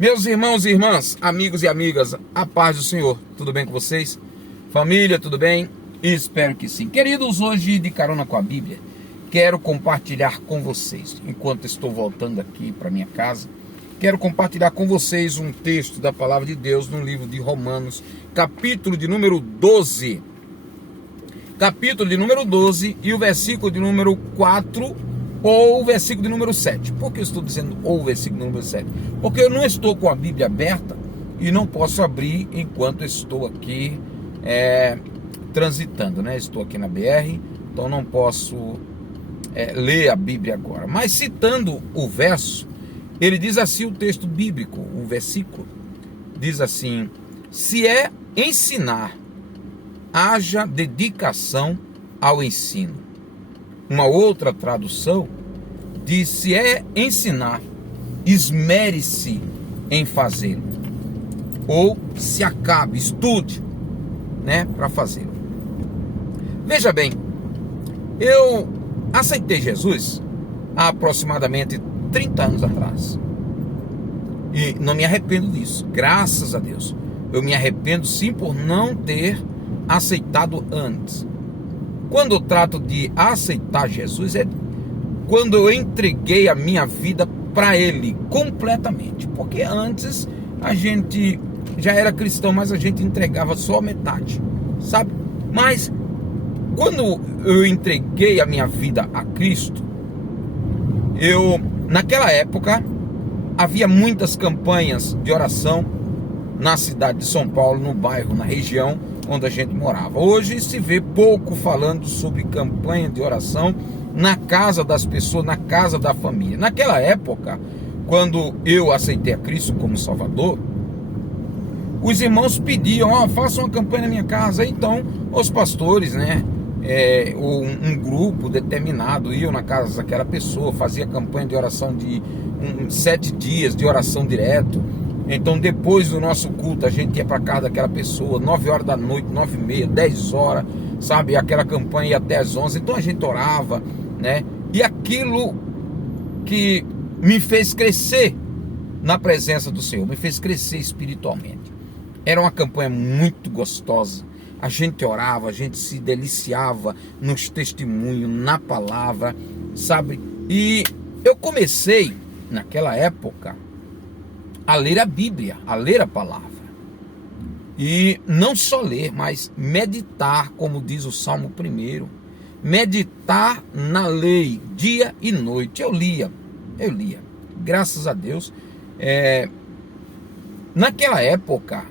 Meus irmãos e irmãs, amigos e amigas, a paz do Senhor, tudo bem com vocês? Família, tudo bem? Espero que sim. Queridos, hoje de carona com a Bíblia, quero compartilhar com vocês, enquanto estou voltando aqui para minha casa, quero compartilhar com vocês um texto da Palavra de Deus no livro de Romanos, capítulo de número 12. Capítulo de número 12 e o versículo de número 4 ou o versículo de número 7. Por que eu estou dizendo ou o versículo de número 7? Porque eu não estou com a Bíblia aberta e não posso abrir enquanto estou aqui transitando, né? Estou aqui na BR, então não posso ler a Bíblia agora. Mas citando o verso, ele diz assim, o texto bíblico, o versículo, diz assim: se é ensinar, haja dedicação ao ensino. Uma outra tradução diz: se é ensinar, esmere-se em fazê-lo. Ou se acabe, estude, né, para fazê-lo. Veja bem, eu aceitei Jesus há aproximadamente 30 anos atrás. E não me arrependo disso, graças a Deus. Eu me arrependo sim por não ter aceitado antes. Quando eu trato de aceitar Jesus, é quando eu entreguei a minha vida para Ele completamente. Porque antes a gente já era cristão, mas a gente entregava só metade, sabe? Mas quando eu entreguei a minha vida a Cristo, naquela época, havia muitas campanhas de oração na cidade de São Paulo, no bairro, na região onde a gente morava. Hoje se vê pouco falando sobre campanha de oração na casa das pessoas, na casa da família. Naquela época, quando eu aceitei a Cristo como Salvador, os irmãos pediam: faça uma campanha na minha casa. Então os pastores, né, um grupo determinado iam na casa daquela pessoa, fazia campanha de oração de 7 dias de oração direto. Então depois do nosso culto a gente ia para casa daquela pessoa, 9 horas da noite, 9h30, 10 horas, sabe? Aquela campanha ia até as 11, então a gente orava, né? E aquilo que me fez crescer na presença do Senhor, me fez crescer espiritualmente. Era uma campanha muito gostosa, a gente orava, a gente se deliciava nos testemunhos, na palavra, sabe? E eu comecei naquela época a ler a Bíblia, a ler a palavra. E não só ler, mas meditar, como diz o Salmo 1. Meditar na lei, dia e noite. Eu lia. Graças a Deus. Naquela época,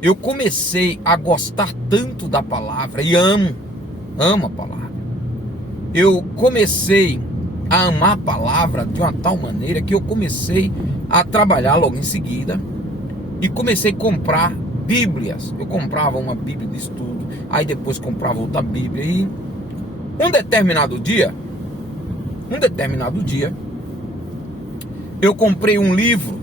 eu comecei a gostar tanto da palavra, e amo a palavra. Eu comecei a amar a palavra de uma tal maneira que eu comecei a trabalhar logo em seguida e comecei a comprar Bíblias. Eu comprava uma Bíblia de estudo, aí depois comprava outra Bíblia, e um determinado dia eu comprei um livro.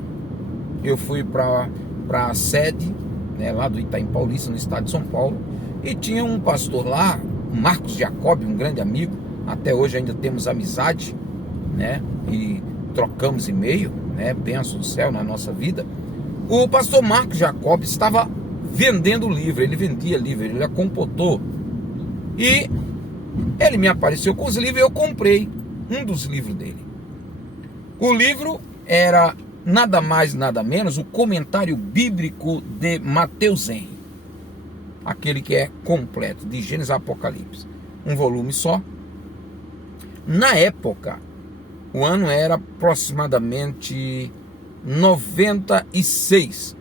Eu fui para a sede, né, lá do Itaim Paulista, no estado de São Paulo, e tinha um pastor lá, Marcos Jacob, um grande amigo. Até hoje ainda temos amizade, né? E trocamos e-mail, né? Bênção do céu na nossa vida. O pastor Marcos Jacob estava vendendo livro, ele vendia livro, ele era compositor. E ele me apareceu com os livros e eu comprei um dos livros dele. O livro era nada mais, nada menos, o comentário bíblico de Mateus Henry. Aquele que é completo, de Gênesis a Apocalipse. Um volume só. Na época, o ano era aproximadamente 96,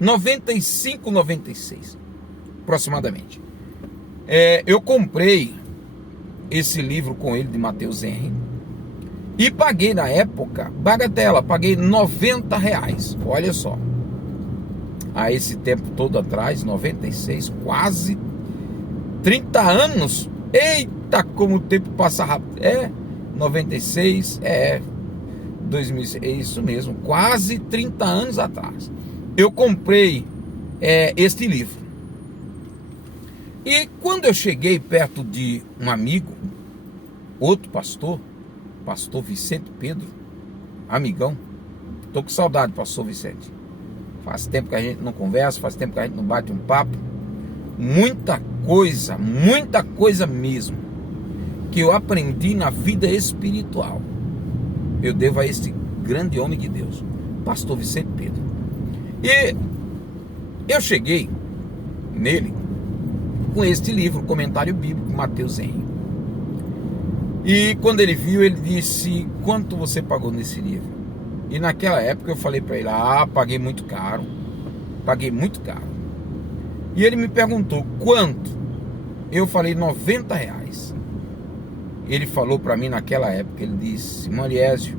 95, 96, aproximadamente. Eu comprei esse livro com ele, de Mateus Henry, e paguei na época, bagatela, paguei R$90, olha só. A esse tempo todo atrás, 96, quase 30 anos, eita, como o tempo passa rápido. 96, 2006, é isso mesmo, quase 30 anos atrás. Eu comprei este livro. E quando eu cheguei perto de um amigo, outro pastor, pastor Vicente Pedro, amigão, Tô com saudade, pastor Vicente. Faz tempo que a gente não conversa, faz tempo que a gente não bate um papo. Muita coisa mesmo que eu aprendi na vida espiritual eu devo a esse grande homem de Deus, pastor Vicente Pedro. E eu cheguei nele com este livro, Comentário Bíblico, Mateus Henrique. E quando ele viu, ele disse: quanto você pagou nesse livro? E naquela época eu falei para ele: paguei muito caro. E ele me perguntou: quanto? Eu falei: R$90. Ele falou para mim naquela época, ele disse: Moriésio,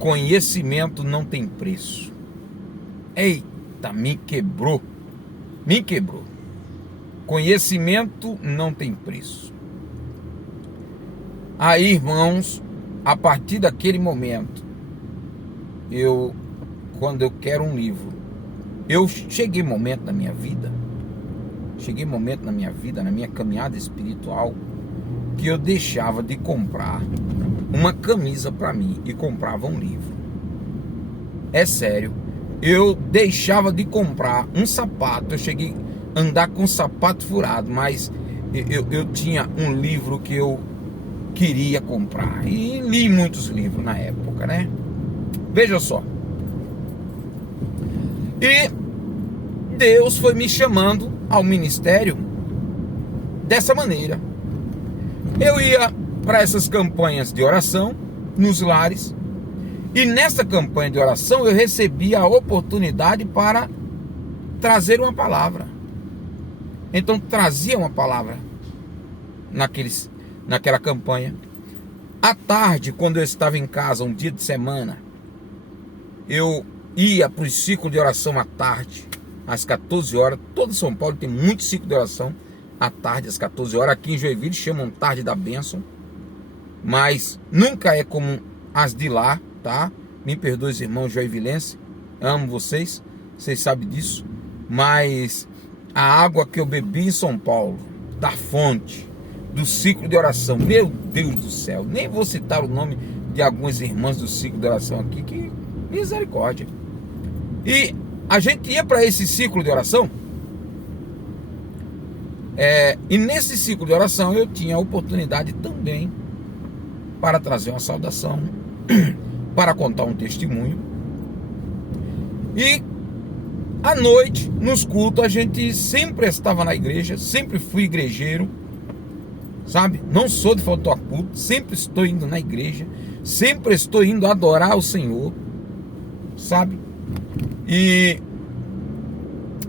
conhecimento não tem preço. Eita, me quebrou. Conhecimento não tem preço. Aí, irmãos, a partir daquele momento, quando eu quero um livro, cheguei momento na minha vida, na minha caminhada espiritual, que eu deixava de comprar uma camisa para mim e comprava um livro. É sério, eu deixava de comprar um sapato, eu cheguei a andar com um sapato furado, mas eu tinha um livro que eu queria comprar, e li muitos livros na época, né? Veja só. E Deus foi me chamando ao ministério dessa maneira. Eu ia para essas campanhas de oração nos lares, e nessa campanha de oração eu recebia a oportunidade para trazer uma palavra. Então trazia uma palavra naquela campanha. À tarde, quando eu estava em casa, um dia de semana, eu ia para o ciclo de oração à tarde, às 14 horas. Todo São Paulo tem muito ciclo de oração à tarde, às 14 horas. Aqui em Joinville chamam tarde da bênção, mas nunca é como as de lá, tá? Me perdoe, irmãos joinvilenses, amo vocês, vocês sabem disso. Mas a água que eu bebi em São Paulo, da fonte, do ciclo de oração, meu Deus do céu, nem vou citar o nome de algumas irmãs do ciclo de oração aqui, que misericórdia. E a gente ia para esse ciclo de oração, e nesse ciclo de oração eu tinha a oportunidade também para trazer uma saudação, para contar um testemunho. E à noite, nos cultos, a gente sempre estava na igreja, sempre fui igrejeiro, sabe? Não sou de faltar culto, sempre estou indo na igreja, sempre estou indo adorar o Senhor, sabe? E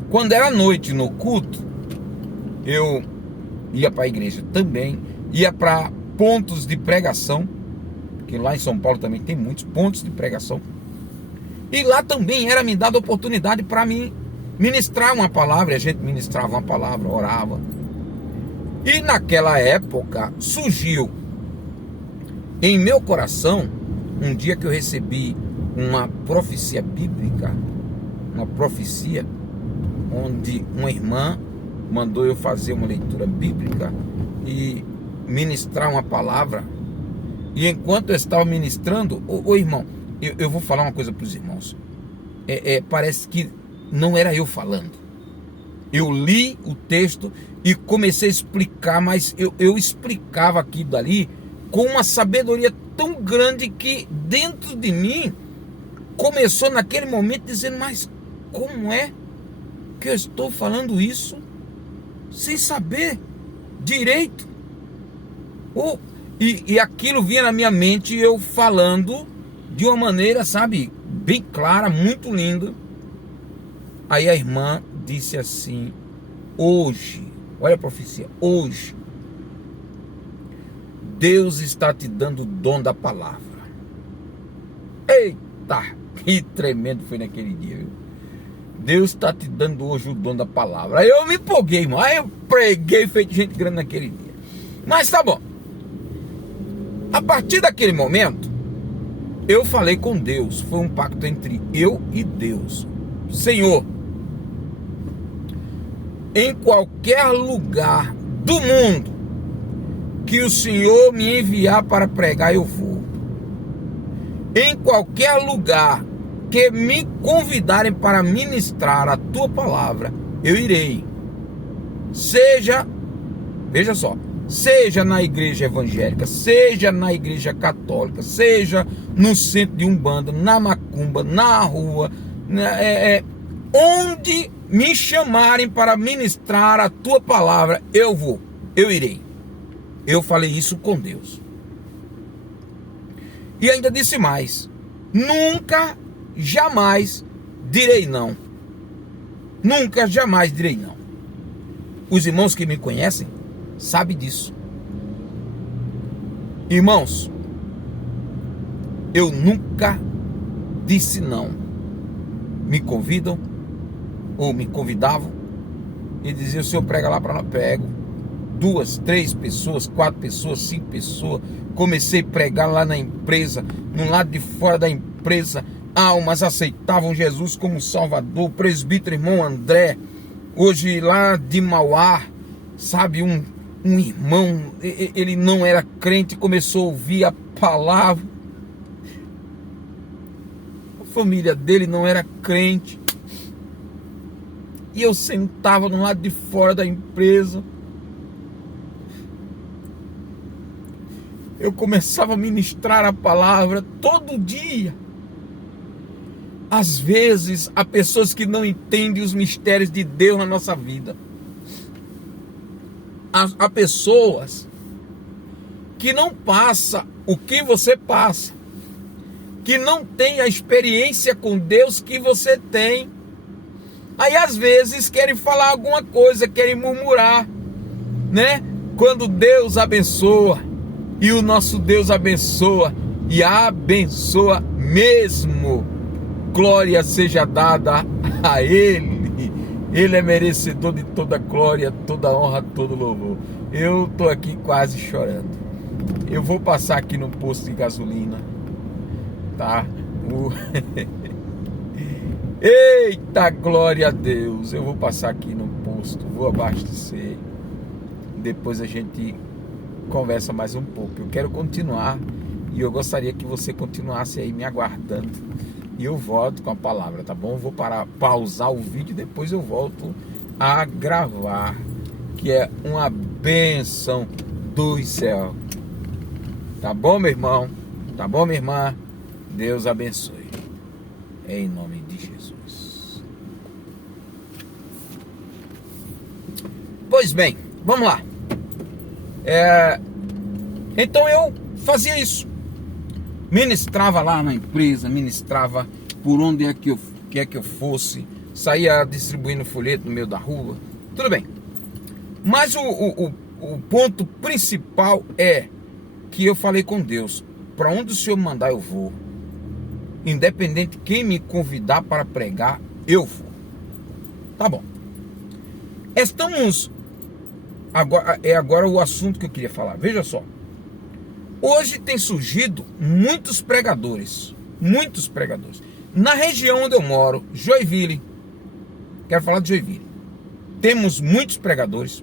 quando era noite no culto, eu ia para a igreja também, ia para pontos de pregação, que lá em São Paulo também tem muitos pontos de pregação, e lá também era me dada oportunidade para mim ministrar uma palavra. A gente ministrava uma palavra, orava. E naquela época surgiu em meu coração, um dia que eu recebi uma profecia bíblica, onde uma irmã mandou eu fazer uma leitura bíblica e ministrar uma palavra. E enquanto eu estava ministrando, irmão, eu vou falar uma coisa para os irmãos. Parece que não era eu falando. Eu li o texto e comecei a explicar, mas eu explicava aquilo dali com uma sabedoria tão grande que dentro de mim começou naquele momento dizendo: mas como é que eu estou falando isso sem saber direito? E aquilo vinha na minha mente, eu falando de uma maneira, sabe, bem clara, muito linda. Aí a irmã disse assim: hoje, olha a profecia, hoje Deus está te dando o dom da palavra. Eita, que tremendo foi naquele dia, viu? Deus está te dando hoje o dom da palavra. Aí eu me empolguei, irmão. Aí eu preguei feito gente grande naquele dia. Mas tá bom. A partir daquele momento, eu falei com Deus. Foi um pacto entre eu e Deus. Senhor, em qualquer lugar do mundo que o Senhor me enviar para pregar, eu vou. Em qualquer lugar que me convidarem para ministrar a tua palavra, eu irei. Veja só, seja na igreja evangélica, seja na igreja católica, seja no centro de Umbanda, na macumba, na rua, onde me chamarem para ministrar a tua palavra, eu vou, eu irei. Eu falei isso com Deus. E ainda disse mais: nunca, jamais direi não. Nunca, jamais direi não. Os irmãos que me conhecem sabem disso. Irmãos, eu nunca disse não. Me convidam, ou me convidavam, e diziam: o senhor prega lá para nós? Prego. 2, 3 pessoas, 4 pessoas, 5 pessoas. Comecei a pregar lá na empresa, no lado de fora da empresa. Almas aceitavam Jesus como Salvador. O presbítero irmão André, hoje lá de Mauá, sabe, um irmão, ele não era crente, começou a ouvir a palavra. A família dele não era crente. E eu sentava no lado de fora da empresa. Eu começava a ministrar a palavra todo dia. Às vezes, há pessoas que não entendem os mistérios de Deus na nossa vida. Há pessoas que não passam o que você passa, que não tem a experiência com Deus que você tem. Aí às vezes querem falar alguma coisa, querem murmurar, né? Quando Deus abençoa, e o nosso Deus abençoa, e abençoa mesmo, glória seja dada a Ele. Ele é merecedor de toda glória, toda honra, todo louvor. Eu estou aqui quase chorando. Eu vou passar aqui no posto de gasolina, tá? Eita, glória a Deus. Eu vou passar aqui no posto, vou abastecer. Depois a gente conversa mais um pouco. Eu quero continuar e eu gostaria que você continuasse aí me aguardando. E eu volto com a palavra, tá bom? Vou pausar o vídeo e depois eu volto a gravar, que é uma bênção do céu. Tá bom, meu irmão? Tá bom, minha irmã? Deus abençoe. Em nome de Jesus. Pois bem, vamos lá. Então eu fazia isso. Ministrava lá na empresa, ministrava por onde quer que eu fosse, saía distribuindo folheto no meio da rua, tudo bem. Mas o ponto principal é que eu falei com Deus: para onde o Senhor mandar eu vou, independente quem me convidar para pregar, eu vou. Tá bom. Agora o assunto que eu queria falar. Veja só. Hoje tem surgido muitos pregadores. Na região onde eu moro, Joinville, quero falar de Joinville, temos muitos pregadores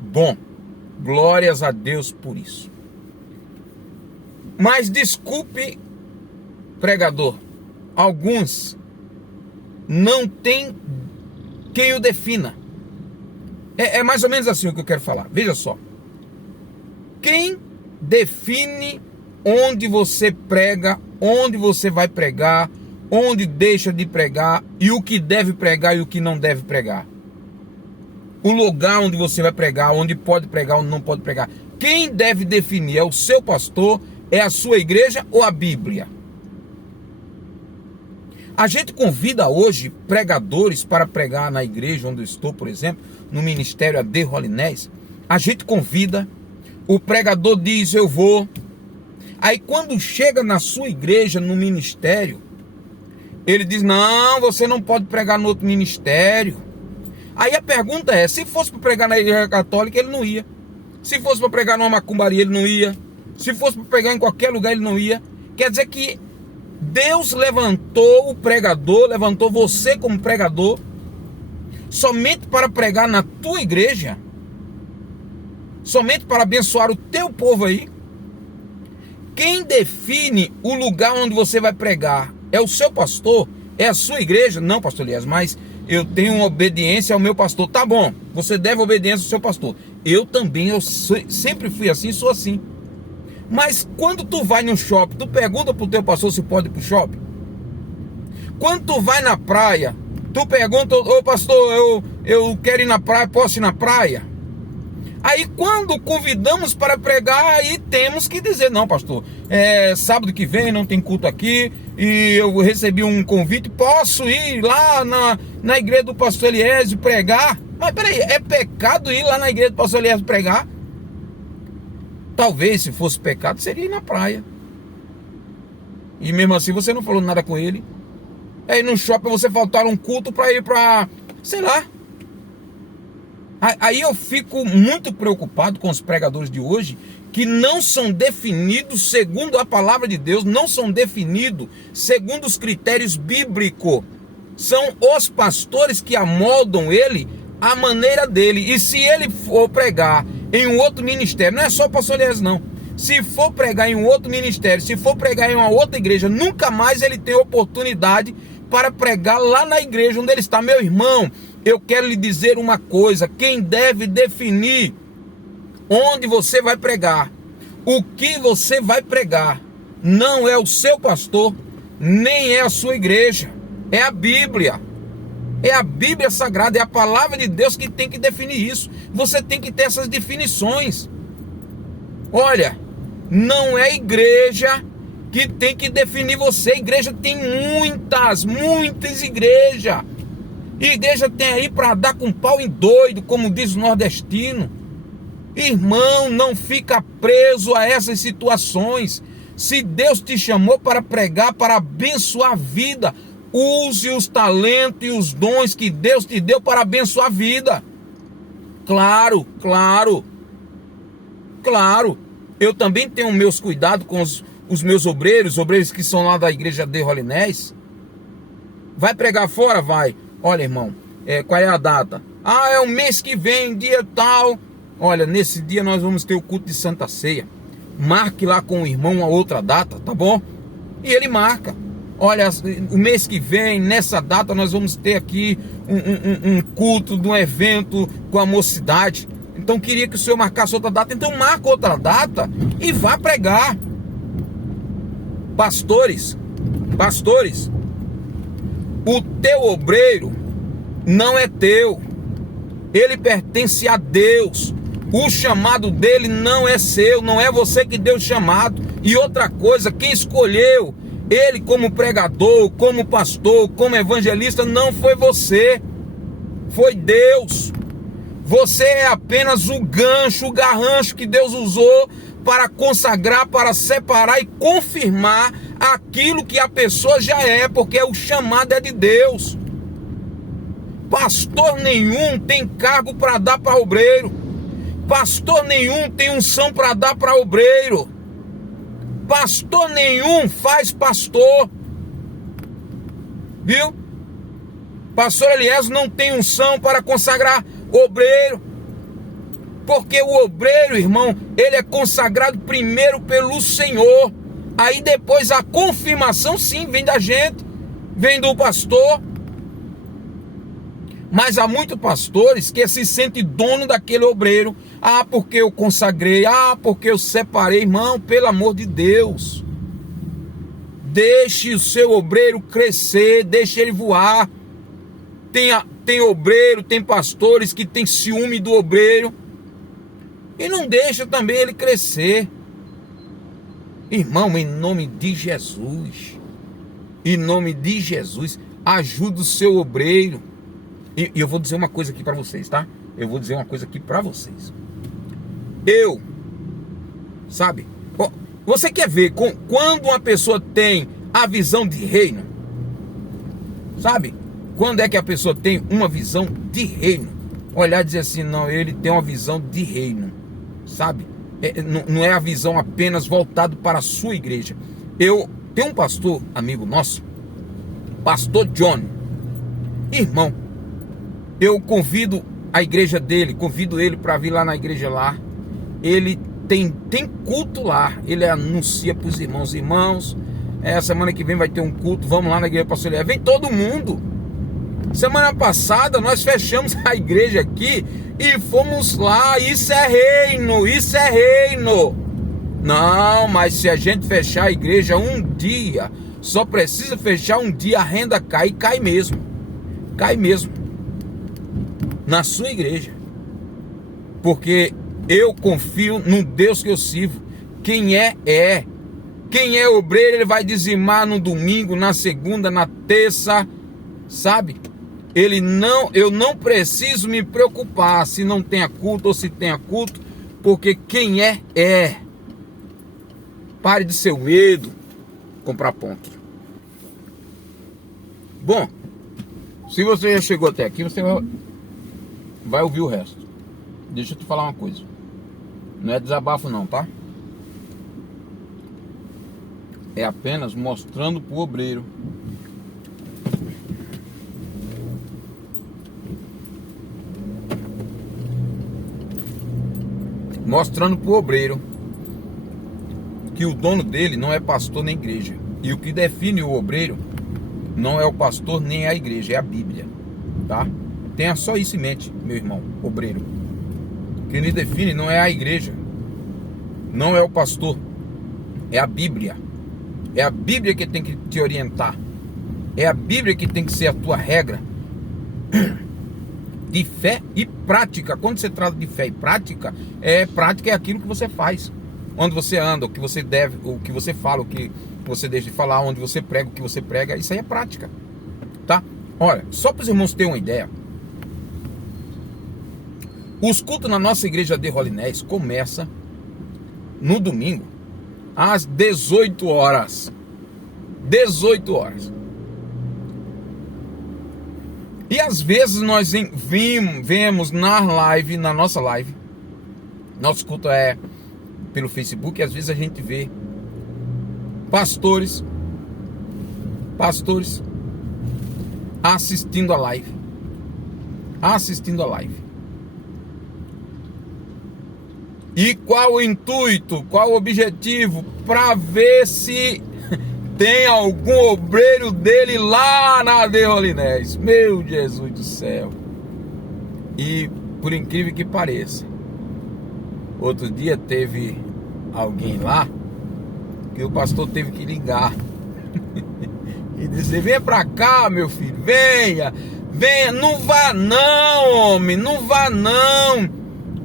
bons. Glórias a Deus por isso. Mas desculpe, pregador, alguns não tem quem o defina. É mais ou menos assim o que eu quero falar. Veja só. Quem define onde você prega, onde você vai pregar, onde deixa de pregar, e o que deve pregar e o que não deve pregar? O lugar onde você vai pregar, onde pode pregar, onde não pode pregar. Quem deve definir? É o seu pastor, é a sua igreja ou a Bíblia? A gente convida hoje pregadores para pregar na igreja onde eu estou, por exemplo, no ministério AD Rolinés. A gente convida, o pregador diz: eu vou. Aí quando chega na sua igreja, no ministério, ele diz: não, você não pode pregar no outro ministério. Aí a pergunta é: se fosse para pregar na igreja católica, ele não ia. Se fosse para pregar numa macumbaria, ele não ia. Se fosse para pregar em qualquer lugar, ele não ia. Quer dizer que Deus levantou o pregador, levantou você como pregador, somente para pregar na tua igreja, somente para abençoar o teu povo aí. quem define o lugar onde você vai pregar é o seu pastor? É a sua igreja? Não, pastor Elias, mas eu tenho obediência ao meu pastor. Tá bom, você deve obediência ao seu pastor. Eu também, sempre fui assim, sou assim. Mas quando tu vai no shopping, tu pergunta pro teu pastor se pode ir pro shopping? Quando tu vai na praia, tu pergunta, ô pastor, eu quero ir na praia, posso ir na praia? Aí quando convidamos para pregar, aí temos que dizer, não pastor, sábado que vem não tem culto aqui, e eu recebi um convite, posso ir lá na igreja do pastor Eliésio pregar? Mas peraí, é pecado ir lá na igreja do pastor Eliésio pregar? Talvez se fosse pecado seria ir na praia. E mesmo assim você não falou nada com ele. Aí no shopping você faltar um culto para ir para, sei lá. Aí eu fico muito preocupado com os pregadores de hoje, que não são definidos segundo a palavra de Deus, não são definidos segundo os critérios bíblicos. São os pastores que amoldam ele à maneira dele. E se ele for pregar em um outro ministério, não é só o pastor Elias não, se for pregar em um outro ministério, se for pregar em uma outra igreja, nunca mais ele tem oportunidade para pregar lá na igreja onde ele está. Meu irmão, eu quero lhe dizer uma coisa: quem deve definir onde você vai pregar, o que você vai pregar, não é o seu pastor, nem é a sua igreja, é a Bíblia. É a Bíblia Sagrada, é a palavra de Deus que tem que definir isso. Você tem que ter essas definições. Olha, não é a igreja que tem que definir você. A igreja tem muitas igrejas. Igreja tem aí para dar com pau em doido, como diz o nordestino. Irmão, não fica preso a essas situações. Se Deus te chamou para pregar, para abençoar a vida, use os talentos e os dons que Deus te deu para abençoar a vida. Claro. Eu também tenho meus cuidados com os meus obreiros que são lá da igreja de Rolinés. Vai pregar fora? Vai. Olha, irmão, qual é a data? É o mês que vem, dia tal. Olha, nesse dia nós vamos ter o culto de Santa Ceia. Marque lá com o irmão uma outra data, tá bom? E ele marca. Olha, o mês que vem, nessa data, nós vamos ter aqui um culto de um evento com a mocidade. Então queria que o senhor marcasse outra data. Então marca outra data e vá pregar. Pastores, o teu obreiro não é teu, ele pertence a Deus. O chamado dele não é seu, não é você que deu o chamado. E outra coisa, quem escolheu ele como pregador, como pastor, como evangelista, não foi você, foi Deus. Você é apenas o gancho, o garrancho que Deus usou para consagrar, para separar e confirmar aquilo que a pessoa já é, porque o chamado é de Deus. Pastor nenhum tem cargo para dar para obreiro. Pastor nenhum tem unção para dar para obreiro. Pastor nenhum faz pastor. Viu? Pastor Eliésio não tem unção para consagrar obreiro. Porque o obreiro, irmão, ele é consagrado primeiro pelo Senhor. Aí depois a confirmação sim vem da gente, vem do pastor. Mas há muitos pastores que se sentem dono daquele obreiro. Porque eu consagrei, porque eu separei. Irmão, pelo amor de Deus, deixe o seu obreiro crescer, deixe ele voar. Tem obreiro, tem pastores que tem ciúme do obreiro e não deixa também ele crescer. Irmão, em nome de Jesus, ajuda o seu obreiro. E eu vou dizer uma coisa aqui para vocês, tá? Sabe? Você quer ver quando uma pessoa tem a visão de reino? Sabe? Quando é que a pessoa tem uma visão de reino? Olhar e dizer assim, não, ele tem uma visão de reino. Sabe? Não é a visão apenas voltada para a sua igreja. Eu tenho um pastor, amigo nosso, pastor John. Irmão, eu convido a igreja dele, convido ele para vir lá na igreja lá. Ele tem culto lá, ele anuncia para os irmãos, semana que vem vai ter um culto, vamos lá na igreja pastor Eliel. Vem todo mundo. Semana passada nós fechamos a igreja aqui e fomos lá. Isso é reino, isso é reino. Não, mas se a gente fechar a igreja um dia, só precisa fechar um dia, a renda cai e cai mesmo. Cai mesmo. Na sua igreja. Porque eu confio no Deus que eu sirvo. Quem é. Quem é obreiro, ele vai dizimar no domingo, na segunda, na terça, sabe? Eu não preciso me preocupar se não tenha culto ou se tenha culto, porque quem é. Pare de seu medo, comprar ponto. Bom, se você já chegou até aqui, você vai ouvir o resto. Deixa eu te falar uma coisa. Não é desabafo não, tá? É apenas mostrando pro obreiro que o dono dele não é pastor nem igreja. E o que define o obreiro não é o pastor nem a igreja, é a Bíblia, tá? Tenha só isso em mente, meu irmão, obreiro. Quem lhe define não é a igreja, não é o pastor, é a Bíblia. É a Bíblia que tem que te orientar. É a Bíblia que tem que ser a tua regra de fé e prática. Quando você trata de fé e prática é aquilo que você faz, onde você anda, o que você deve, o que você fala, o que você deixa de falar, onde você prega, o que você prega. Isso aí é prática, tá? Olha, só para os irmãos terem uma ideia, os cultos na nossa igreja de Rolinés começa no domingo às 18 horas. 18 horas. E às vezes nós vemos na nossa live, nosso culto é pelo Facebook, e às vezes a gente vê pastores assistindo a live. E qual o intuito, qual o objetivo? Para ver se tem algum obreiro dele lá na de Rolinés. Meu Jesus do céu. E por incrível que pareça, outro dia teve alguém lá que o pastor teve que ligar e dizer: venha pra cá, meu filho, venha, não vá não, homem, não vá não.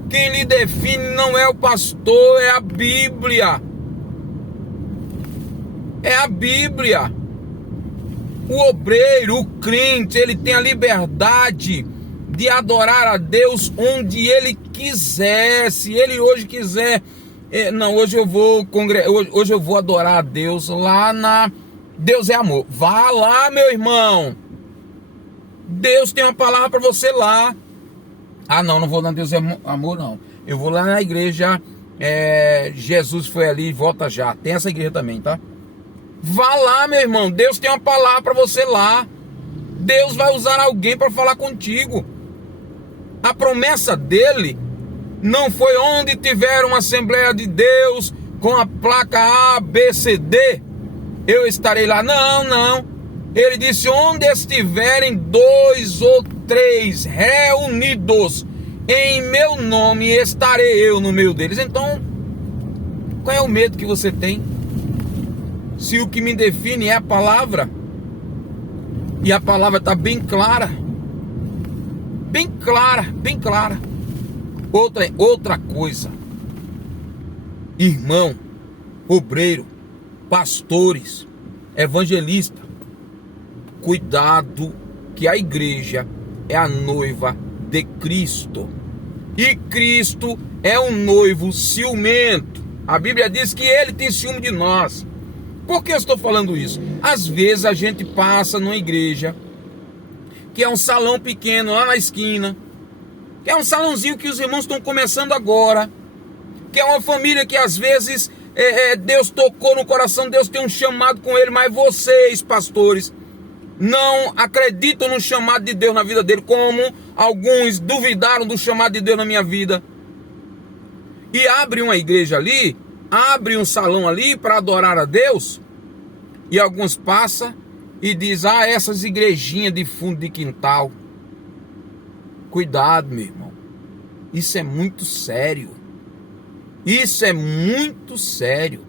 Quem lhe define não é o pastor, é a Bíblia. É a Bíblia. O obreiro, o crente, ele tem a liberdade de adorar a Deus onde ele quiser. Se ele hoje quiser, hoje eu vou adorar a Deus lá na Deus é Amor. Vá lá, meu irmão. Deus tem uma palavra para você lá. Ah, não vou na Deus é Amor, não. Eu vou lá na igreja Jesus foi ali e volta já. Tem essa igreja também, tá? Vá lá, meu irmão. Deus tem uma palavra para você lá. Deus vai usar alguém para falar contigo. A promessa dele não foi onde tiver uma Assembleia de Deus com a placa ABCD, eu estarei lá. Não. Ele disse: onde estiverem 2 ou 3 reunidos em meu nome, estarei eu no meio deles. Então, qual é o medo que você tem? Se o que me define é a palavra, e a palavra está bem clara, bem clara. Outra coisa, irmão, obreiro, pastores, evangelista, cuidado, que a igreja é a noiva de Cristo, e Cristo é um noivo ciumento. A Bíblia diz que ele tem ciúme de nós. Por que eu estou falando isso? Às vezes a gente passa numa igreja que é um salão pequeno lá na esquina, que é um salãozinho que os irmãos estão começando agora, que é uma família que às vezes Deus tocou no coração, Deus tem um chamado com ele, mas vocês, pastores, não acreditam no chamado de Deus na vida dele, como alguns duvidaram do chamado de Deus na minha vida. e abre uma igreja ali, abre um salão ali para adorar a Deus, e alguns passam e diz: ah, essas igrejinhas de fundo de quintal. Cuidado, meu irmão, isso é muito sério, isso é muito sério.